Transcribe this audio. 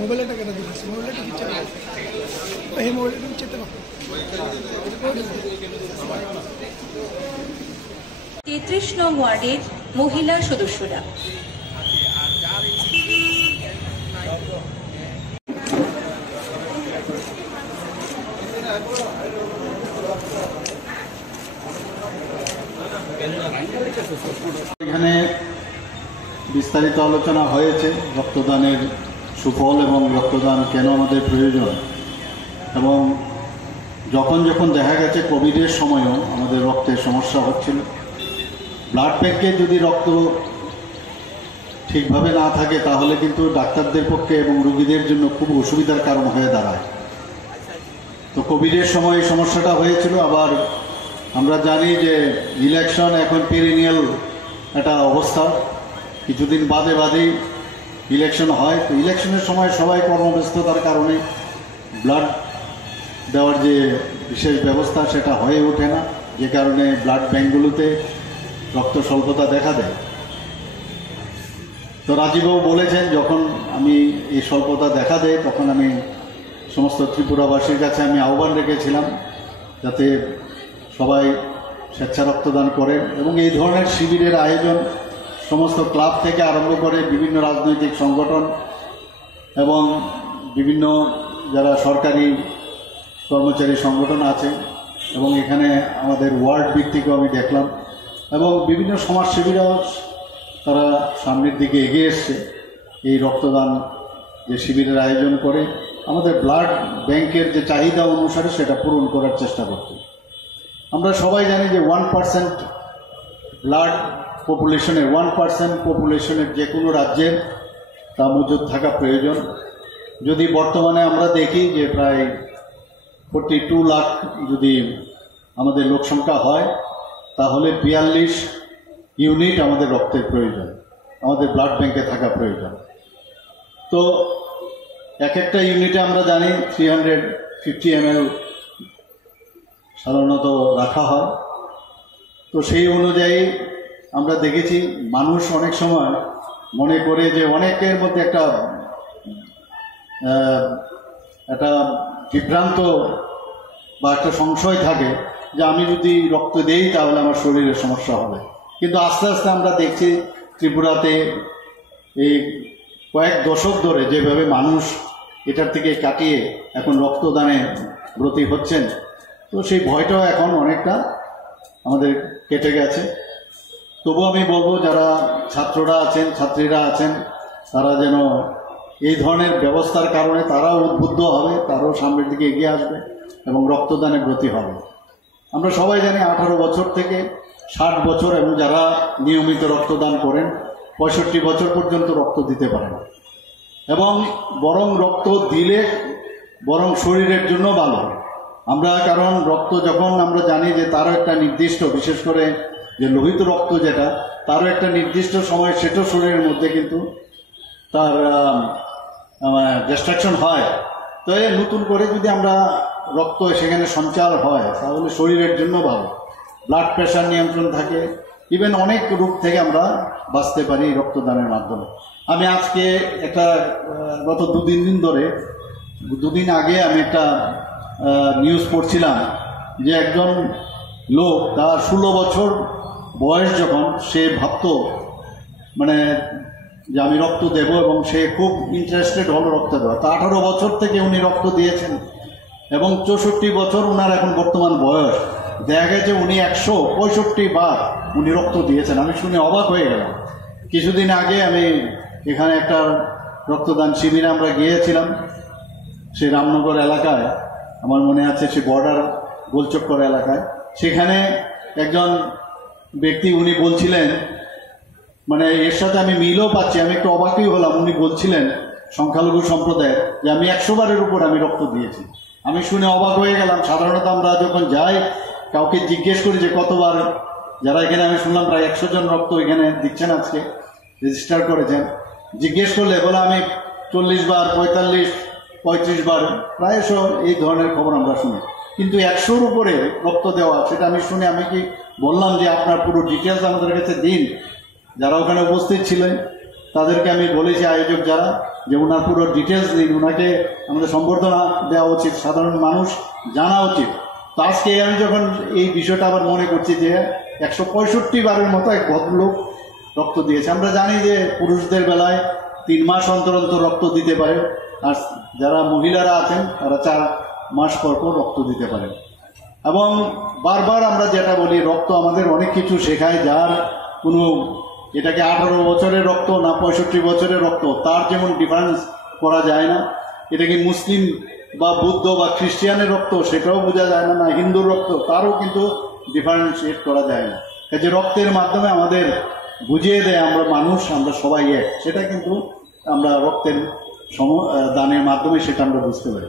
মোবাইলটা কেটে দিচ্ছি, মোবাইলটা দিচ্ছে না, এই মোবাইলটা দিচ্ছে তো 33 নং ওয়ার্ডের মহিলা সদস্যরা। এখানে বিস্তারিত আলোচনা হয়েছে রক্তদানের সুফল এবং রক্তদান কেন আমাদের প্রয়োজন, এবং যখন যখন দেখা গেছে কোভিডের সময়ও আমাদের রক্তের সমস্যা হচ্ছিল, ব্লাড ব্যাংকে যদি রক্ত ঠিকভাবে না থাকে তাহলে কিন্তু ডাক্তারদের পক্ষে এবং রোগীদের জন্য খুব অসুবিধার কারণ হয়ে দাঁড়ায়। তো কোভিডের সময় এই সমস্যাটা হয়েছিল। আবার আমরা জানি যে ইলেকশন এখন পেরিনিয়াল একটা অবস্থা, কিছুদিন বাদে বাদেই ইলেকশন হয়। তো ইলেকশনের সময় সবাই কর্মব্যস্ততার কারণে ব্লাড দেওয়ার যে বিশেষ ব্যবস্থা সেটা হয়ে ওঠে না, যে কারণে ব্লাড ব্যাঙ্কগুলোতে রক্ত স্বল্পতা দেখা দেয়। তো রাজীববাবু বলেছেন যখন আমি এই স্বল্পতা দেখা দেয় তখন আমি সমস্ত ত্রিপুরাবাসীর কাছে আমি আহ্বান রেখেছিলাম যাতে সবাই স্বেচ্ছা রক্তদান করেন, এবং এই ধরনের শিবিরের আয়োজন সমস্ত ক্লাব থেকে আরম্ভ করে বিভিন্ন রাজনৈতিক সংগঠন এবং বিভিন্ন যারা সরকারি কর্মচারী সংগঠন আছে, এবং এখানে আমাদের ওয়ার্ড ভিত্তিকও আমি দেখলাম, এবং বিভিন্ন সমাজসেবীরাও তারা সামনের দিকে এগিয়ে এসছে এই রক্তদান যে শিবিরের আয়োজন করে আমাদের ব্লাড ব্যাংকের যে চাহিদা অনুসারে সেটা পূরণ করার চেষ্টা করছে। আমরা সবাই জানি যে 1% ব্লাড পপুলেশনের 1% পপুলেশনের যে কোনো রাজ্যের তা মজুদ থাকা প্রয়োজন। যদি বর্তমানে আমরা দেখি যে প্রায় 42 লাখ যদি আমাদের লোকসংখ্যা হয় তাহলে 42 ইউনিট আমাদের রক্তের প্রয়োজন, আমাদের ব্লাড ব্যাংকে থাকা প্রয়োজন। তো এক একটা ইউনিটে আমরা জানি 350 ml সাধারণত রাখা হয়। তো সেই অনুযায়ী আমরা দেখেছি মানুষ অনেক সময় মনে করে যে অনেকের মধ্যে একটা বিভ্রান্ত বা একটা সংশয় থাকে যে আমি যদি রক্ত দেই তাহলে আমার শরীরে সমস্যা হবে। কিন্তু আস্তে আস্তে আমরা দেখছি ত্রিপুরাতে এই কয়েক দশক ধরে যেভাবে মানুষ এটার থেকে কাটিয়ে এখন রক্তদানে ব্রতী হচ্ছেন, তো সেই ভয়টাও এখন অনেকটা আমাদের কেটে গেছে। তবু আমি বলবো যারা ছাত্ররা আছেন, ছাত্রীরা আছেন, তারা যেন এই ধরনের ব্যবস্থার কারণে তারাও উদ্বুদ্ধ হবে, তারাও সামনের দিকে এগিয়ে আসবে এবং রক্তদানে ব্রতী হবে। আমরা সবাই জানি 18 বছর থেকে 60 বছর এবং যারা নিয়মিত রক্তদান করেন 65 বছর পর্যন্ত রক্ত দিতে পারেন, এবং বরং রক্ত দিলে বরং শরীরের জন্য ভালো। আমরা কারণ রক্ত যখন আমরা জানি যে তারও একটা নির্দিষ্ট, বিশেষ করে যে লোহিত রক্ত যেটা, তারও একটা নির্দিষ্ট সময় সেটা শরীরের মধ্যে কিন্তু তার ডিস্ট্রাকশন হয়। তো নতুন করে যদি আমরা রক্ত সেখানে সঞ্চার হয় তাহলে শরীরের জন্য ভালো, ব্লাড প্রেশার নিয়ন্ত্রণ থাকে, ইভেন অনেক রোগ থেকে আমরা বাঁচতে পারি রক্তদানের মাধ্যমে। আমি আজকে একটা গত দুদিন আগে আমি একটা নিউজ পড়ছিলাম যে একজন লোক তার 16 বছর বয়স যখন সে ভাবত মানে যে আমি রক্ত দেব, এবং সে খুব ইন্টারেস্টেড হলো রক্ত দেওয়া। তা 18 বছর থেকে উনি রক্ত দিয়েছেন এবং 64 বছর ওনার এখন বর্তমান বয়স। দেখা গেছে উনি 165 বার উনি রক্ত দিয়েছেন। আমি শুনে অবাক হয়ে গেলাম। কিছুদিন আগে আমি এখানে একটা রক্তদান শিবিরে আমরা গিয়েছিলাম, সে রামনগর এলাকায়, আমার মনে আছে সে বর্ডার গোলচক্কর এলাকায়। সেখানে একজন ব্যক্তি উনি বলছিলেন, মানে এর সাথে আমি মিলও পাচ্ছি, আমি একটু অবাকই হলাম। উনি বলছিলেন সংখ্যালঘু সম্প্রদায়ের যে আমি 100 বারের উপর আমি রক্ত দিয়েছি। আমি শুনে অবাক হয়ে গেলাম। সাধারণত আমরা যখন যাই কাউকে জিজ্ঞেস করি যে কতবার, যারা এখানে আমি শুনলাম প্রায় 100 জন রক্ত এখানে দিচ্ছেন, আজকে রেজিস্টার করেছেন, জিজ্ঞেস করলে বলে আমি 40 বার, 45, 35 বার প্রায়শ এই ধরনের খবর আমরা শুনি। কিন্তু 100-র উপরে রক্ত দেওয়া, সেটা আমি শুনে আমি কি বললাম যে আপনার পুরো ডিটেলস আমাদের কাছে দিন। যারা ওখানে উপস্থিত ছিলেন তাদেরকে আমি বলেছি, আয়োজক যারা, যে ওনার পুরো ডিটেলস দিন, ওনাকে আমাদের সম্বর্ধনা দেওয়া উচিত, সাধারণ মানুষ জানা উচিত। তো আজকে আমি যখন এই বিষয়টা আবার মনে করছি যে 165 বারের মতো এক ভদ্রলোক রক্ত দিয়েছে। আমরা জানি যে পুরুষদের বেলায় 3 মাস অন্তর অন্তর রক্ত দিতে পারে, আর যারা মহিলারা আছেন তারা 4 মাস পর পর রক্ত দিতে পারে। এবং বারবার আমরা যেটা বলি, রক্ত আমাদের অনেক কিছু শেখায়, যার কোনো এটাকে 18 বছরের রক্ত না 65 বছরের রক্ত তার যেমন ডিফারেন্স করা যায় না, এটা কি মুসলিম বা বৌদ্ধ বা খ্রিস্টানের রক্ত সেটাও বোঝা যায় না, না হিন্দুর রক্ত তারও কিন্তু ডিফারেন্সিয়েট করা যায় না। কাজে রক্তের মাধ্যমে আমাদের বুঝিয়ে দেয় আমরা মানুষ, আমরা সবাই এক, সেটা কিন্তু আমরা রক্তের দানের মাধ্যমে সেটা আমরা বুঝতে পারি।